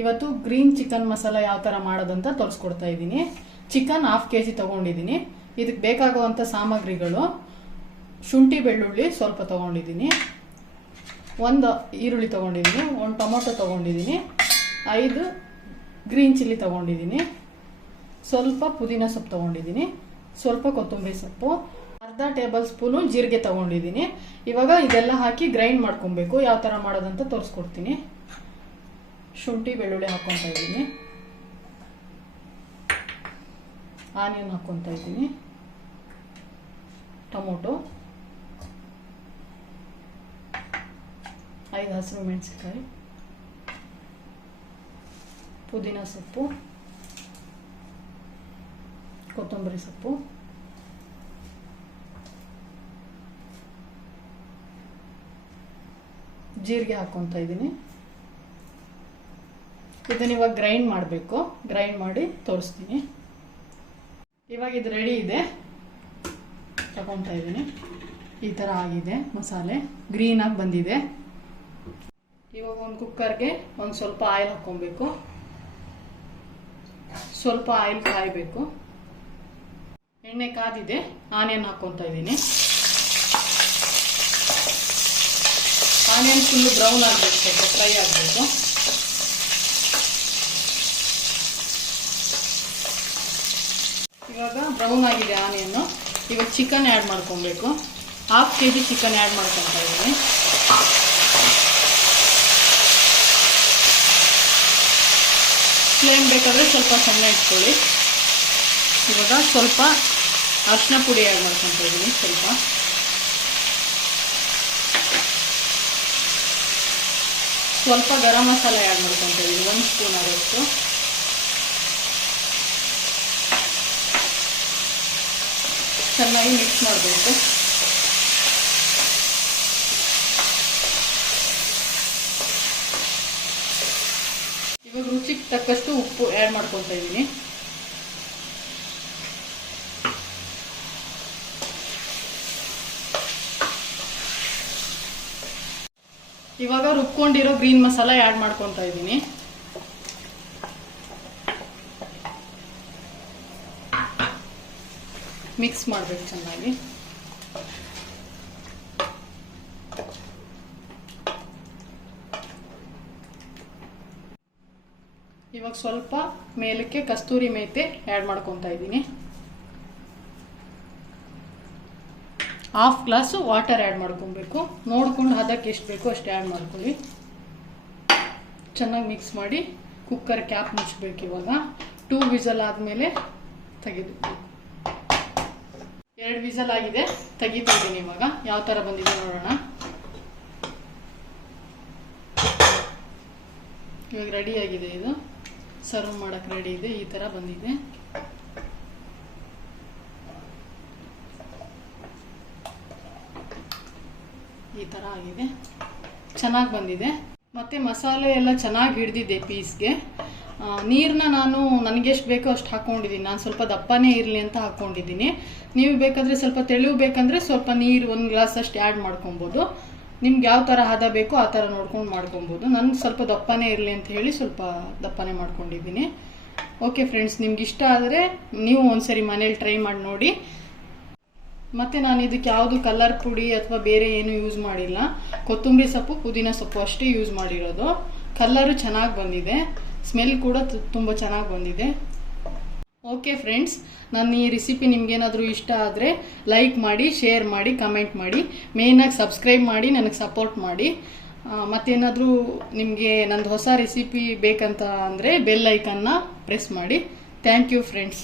ಇವತ್ತು green chicken masala ಯಾವ ಥರ ಮಾಡೋದಂತ ತೋರಿಸ್ಕೊಡ್ತಾ ಇದ್ದೀನಿ. ಚಿಕನ್ 1/2 kg ತಗೊಂಡಿದ್ದೀನಿ. ಇದಕ್ಕೆ ಬೇಕಾಗುವಂಥ ಸಾಮಗ್ರಿಗಳು: ಶುಂಠಿ ಬೆಳ್ಳುಳ್ಳಿ ಸ್ವಲ್ಪ ತಗೊಂಡಿದ್ದೀನಿ, 1 ಈರುಳ್ಳಿ ತಗೊಂಡಿದ್ದೀನಿ, 1 ಟೊಮೊಟೊ ತಗೊಂಡಿದ್ದೀನಿ, 5 ಗ್ರೀನ್ ಚಿಲ್ಲಿ ತಗೊಂಡಿದ್ದೀನಿ, ಸ್ವಲ್ಪ ಪುದೀನ ಸೊಪ್ಪು ತಗೊಂಡಿದ್ದೀನಿ, ಸ್ವಲ್ಪ ಕೊತ್ತಂಬರಿ ಸೊಪ್ಪು, ಅರ್ಧ ಟೇಬಲ್ ಸ್ಪೂನು ಜೀರಿಗೆ ತಗೊಂಡಿದ್ದೀನಿ. ಇವಾಗ ಇದೆಲ್ಲ ಹಾಕಿ ಗ್ರೈಂಡ್ ಮಾಡ್ಕೊಬೇಕು. ಯಾವ ಥರ ಮಾಡೋದಂತ ತೋರಿಸ್ಕೊಡ್ತೀನಿ. ಶುಂಠಿ ಬೆಳ್ಳುಳ್ಳಿ ಹಾಕ್ಕೊತಾ ಇದ್ದೀನಿ, ಆನಿಯನ್ ಹಾಕ್ಕೊತಾ ಇದ್ದೀನಿ, ಟೊಮೊಟೊ, 5 ಹಸಿರು ಮೆಣಸಿನಕಾಯಿ, ಪುದೀನ ಸೊಪ್ಪು, ಕೊತ್ತಂಬರಿ ಸೊಪ್ಪು, ಜೀರಿಗೆ ಹಾಕ್ಕೊತಾ ಇದ್ದೀನಿ. ಇದನ್ನ ಇವಾಗ ಗ್ರೈಂಡ್ ಮಾಡಬೇಕು. ಗ್ರೈಂಡ್ ಮಾಡಿ ತೋರಿಸ್ತೀನಿ. ಇವಾಗ ಇದು ರೆಡಿ ಇದೆ, ತಗೊತಾ ಇದ್ದೀನಿ. ಈ ಥರ ಆಗಿದೆ ಮಸಾಲೆ, ಗ್ರೀನಾಗಿ ಬಂದಿದೆ. ಇವಾಗ ಒಂದು ಕುಕ್ಕರ್ಗೆ ಒಂದು ಸ್ವಲ್ಪ ಆಯಿಲ್ ಹಾಕ್ಕೊಬೇಕು. ಸ್ವಲ್ಪ ಆಯಿಲ್ ಕಾಯಬೇಕು. ಎಣ್ಣೆ ಕಾದಿದೆ, ಆನಿಯನ್ ಹಾಕ್ಕೊತಾ ಇದ್ದೀನಿ. ಆನಿಯನ್ ಫುಲ್ಲು ಬ್ರೌನ್ ಆಗಬೇಕು, ಸ್ವಲ್ಪ ಫ್ರೈ ಆಗಬೇಕು. ಇವಾಗ ಬ್ರೌನ್ ಆಗಿದೆ ಆನಿಯನ್ನು. ಇವಾಗ ಚಿಕನ್ ಆ್ಯಡ್ ಮಾಡ್ಕೊಬೇಕು. 1/2 kg ಚಿಕನ್ ಆ್ಯಡ್ ಮಾಡ್ಕೊತಾ ಇದ್ದೀನಿ. ಫ್ಲೇಮ್ ಬೇಕಾದರೆ ಸ್ವಲ್ಪ ಸಣ್ಣ ಇಟ್ಕೊಳ್ಳಿ. ಇವಾಗ ಸ್ವಲ್ಪ ಅರಿಶಿನ ಪುಡಿ ಆ್ಯಡ್ ಮಾಡ್ಕೊತಾ ಇದ್ದೀನಿ. ಸ್ವಲ್ಪ ಗರಂ ಮಸಾಲೆ ಆ್ಯಡ್ ಮಾಡ್ಕೊತಾ ಇದ್ದೀನಿ, 1 ಸ್ಪೂನ್ ಆಗೋಷ್ಟು. ಚೆನ್ನಾಗಿ ಮಿಕ್ಸ್ ಮಾಡಬೇಕು. ಇವಾಗ ರುಚಿಗೆ ತಕ್ಕಷ್ಟು ಉಪ್ಪು ಆ್ಯಡ್ ಮಾಡ್ಕೊತಾ ಇದ್ದೀನಿ. ಇವಾಗ ರುಬ್ಕೊಂಡಿರೋ ಗ್ರೀನ್ ಮಸಾಲ ಆ್ಯಡ್ ಮಾಡ್ಕೊತಾ ಇದ್ದೀನಿ. ಮಿಕ್ಸ್ ಮಾಡಬೇಕು ಚೆನ್ನಾಗಿ. ಇವಾಗ ಸ್ವಲ್ಪ ಮೇಲಕ್ಕೆ ಕಸ್ತೂರಿ ಮೇಥಿ ಆ್ಯಡ್ ಮಾಡ್ಕೊತಾ ಇದ್ದೀನಿ. 1/2 ಗ್ಲಾಸು ವಾಟರ್ ಆ್ಯಡ್ ಮಾಡ್ಕೊಬೇಕು. ನೋಡ್ಕೊಂಡು ಹದಕ್ಕೆ ಎಷ್ಟು ಬೇಕೋ ಅಷ್ಟು ಆ್ಯಡ್ ಮಾಡ್ಕೊಳ್ಳಿ. ಚೆನ್ನಾಗಿ ಮಿಕ್ಸ್ ಮಾಡಿ ಕುಕ್ಕರ್ ಕ್ಯಾಪ್ ಮುಚ್ಚಬೇಕು. ಇವಾಗ 2 ವಿಸಲ್ ಆದಮೇಲೆ ತೆಗೆದುಬೇಕು. 2 ವಿಸಲ್ ಆಗಿದೆ, ತೆಗಿತಾ ಇದ್ದೀನಿ. ಇವಾಗ ಯಾವ ಥರ ಬಂದಿದೆ ನೋಡೋಣ. ಇವಾಗ ರೆಡಿ ಆಗಿದೆ. ಇದು ಸರ್ವ್ ಮಾಡೋಕ್ಕೆ ರೆಡಿ ಇದೆ. ಈ ಥರ ಬಂದಿದೆ. ಈ ಥರ ಆಗಿದೆ, ಚೆನ್ನಾಗಿ ಬಂದಿದೆ. ಮತ್ತು ಮಸಾಲೆ ಎಲ್ಲ ಚೆನ್ನಾಗಿ ಹಿಡಿದಿದೆ ಪೀಸ್ಗೆ. ನೀರನ್ನ ನಾನು ನನಗೆ ಎಷ್ಟು ಬೇಕೋ ಅಷ್ಟು ಹಾಕ್ಕೊಂಡಿದ್ದೀನಿ. ನಾನು ಸ್ವಲ್ಪ ದಪ್ಪನೇ ಇರಲಿ ಅಂತ ಹಾಕ್ಕೊಂಡಿದ್ದೀನಿ. ನೀವು ಬೇಕಾದರೆ ಸ್ವಲ್ಪ ತೆಳು ಬೇಕಂದರೆ ಸ್ವಲ್ಪ ನೀರು 1 ಗ್ಲಾಸ್ ಅಷ್ಟು ಆ್ಯಡ್ ಮಾಡ್ಕೊಬೋದು. ನಿಮ್ಗೆ ಯಾವ ಥರ ಹದ ಬೇಕೋ ಆ ಥರ ನೋಡ್ಕೊಂಡು ಮಾಡ್ಕೊಬೋದು. ನನಗೆ ಸ್ವಲ್ಪ ದಪ್ಪನೇ ಇರಲಿ ಅಂತ ಹೇಳಿ ಸ್ವಲ್ಪ ದಪ್ಪನೇ ಮಾಡ್ಕೊಂಡಿದ್ದೀನಿ. ಓಕೆ ಫ್ರೆಂಡ್ಸ್, ನಿಮ್ಗೆ ಇಷ್ಟ ಆದರೆ ನೀವು ಒಂದ್ಸರಿ ಮನೇಲಿ ಟ್ರೈ ಮಾಡಿ ನೋಡಿ. ಮತ್ತು ನಾನು ಇದಕ್ಕೆ ಯಾವುದು ಕಲರ್ ಪುಡಿ ಅಥವಾ ಬೇರೆ ಏನು ಯೂಸ್ ಮಾಡಿಲ್ಲ. ಕೊತ್ತಂಬರಿ ಸೊಪ್ಪು, ಪುದೀನ ಸೊಪ್ಪು ಅಷ್ಟೇ ಯೂಸ್ ಮಾಡಿರೋದು. ಕಲರು ಚೆನ್ನಾಗಿ ಬಂದಿದೆ, ಸ್ಮೆಲ್ ಕೂಡ ತುಂಬ ಚೆನ್ನಾಗಿ ಬಂದಿದೆ. ಓಕೆ ಫ್ರೆಂಡ್ಸ್, ನನ್ನ ಈ ರೆಸಿಪಿ ನಿಮ್ಗೇನಾದರೂ ಇಷ್ಟ ಆದರೆ ಲೈಕ್ ಮಾಡಿ, ಶೇರ್ ಮಾಡಿ, ಕಮೆಂಟ್ ಮಾಡಿ. ಮೇಯ್ನಾಗಿ ಸಬ್ಸ್ಕ್ರೈಬ್ ಮಾಡಿ ನನಗೆ ಸಪೋರ್ಟ್ ಮಾಡಿ. ಮತ್ತೇನಾದರೂ ನಿಮಗೆ ನಂದು ಹೊಸ ರೆಸಿಪಿ ಬೇಕಂತ ಅಂದರೆ ಬೆಲ್ ಐಕನ್ನ ಪ್ರೆಸ್ ಮಾಡಿ. Thank you friends.